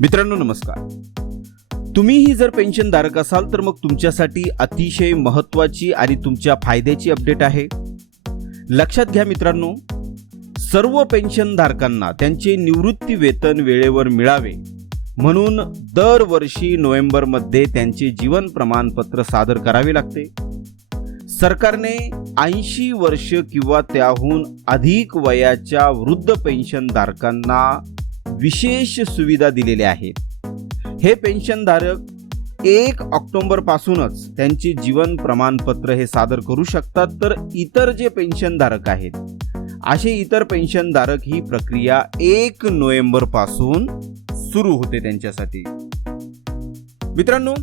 मित्रांनो नमस्कार. तुम्हीही जर पेन्शन धारक असाल तर मग तुमच्यासाठी अतिशय महत्वाची आणि तुमच्या फायद्याची अपडेट आहे. लक्षात घ्या मित्रांनो सर्व पेन्शन धारकांना त्यांचे निवृत्ती वेतन वेळेवर मिळावे. म्हणून दरवर्षी नोव्हेंबरमध्ये त्यांचे जीवन प्रमाणपत्र सादर करावे लागते. सरकारने ऐंशी वर्ष किंवा त्याहून अधिक वयाच्या वृद्ध पेन्शन धारकांना विशेष सुविधा दिलेल्या आहेत. हे पेन्शनधारक एक ऑक्टोबर पासूनच त्यांचे जीवन प्रमाणपत्र हे सादर करू शकतात तर इतर जे पेन्शनधारक आहेत असे इतर पेन्शनधारक ही प्रक्रिया एक नोव्हेंबरपासून सुरू होते त्यांच्यासाठी. मित्रांनो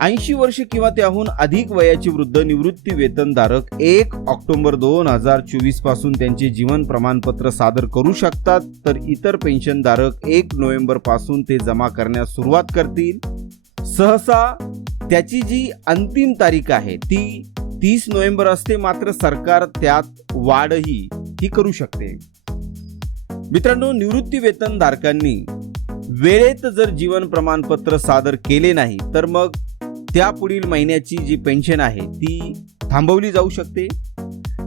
ऐंशी वर्ष किंवा त्याहून अधिक वयाची वृद्ध निवृत्ती वेतनधारक एक ऑक्टोबर दोन हजार चोवीसपासून त्यांचे जीवन प्रमाणपत्र सादर करू शकतात तर इतर पेन्शनधारक एक नोव्हेंबरपासून ते जमा करण्यास सुरुवात करतील. सहसा त्याची जी अंतिम तारीख आहे ती तीस नोव्हेंबर असते मात्र सरकार त्यात वाढही ही करू शकते. मित्रांनो निवृत्ती वेतनधारकांनी वेळेत जर जीवन प्रमाणपत्र सादर केले नाही तर मग त्या पुढील महिन्याची जी पेन्शन आहे ती थांबवली जाऊ शकते.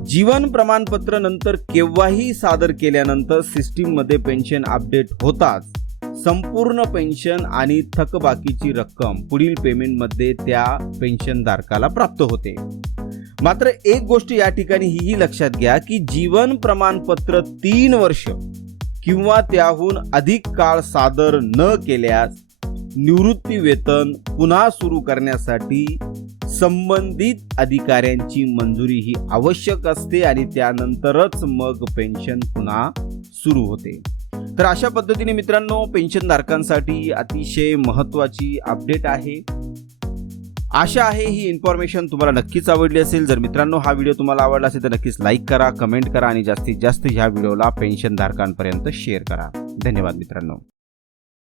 जीवन प्रमाणपत्र नंतर केव्हाही सादर केल्यानंतर सिस्टीममध्ये पेन्शन अपडेट होताच. संपूर्ण पेन्शन आणि थकबाकीची रक्कम पुढील पेमेंटमध्ये त्या पेन्शनधारकाला प्राप्त होते. मात्र एक गोष्ट या ठिकाणी हीही लक्षात घ्या की जीवन प्रमाणपत्र तीन वर्ष किंवा त्याहून अधिक काळ सादर न केल्यास निवृत्ती वेतन पुन्हा सुरू करण्यासाठी संबंधित अधिकाऱ्यांची मंजुरी ही आवश्यक असते आणि त्यानंतरच मग पेन्शन पुन्हा सुरू होते. तर अशा पद्धतीने मित्रांनो पेन्शनधारकांसाठी अतिशय महत्त्वाची अपडेट आहे. आशा आहे ही इन्फॉर्मेशन तुम्हाला नक्कीच आवडली असेल. जर मित्रांनो हा व्हिडिओ तुम्हाला आवडला असेल तर नक्कीच लाईक करा कमेंट करा आणि जास्तीत जास्त ह्या व्हिडिओला पेन्शनधारकांपर्यंत शेअर करा. धन्यवाद मित्रांनो.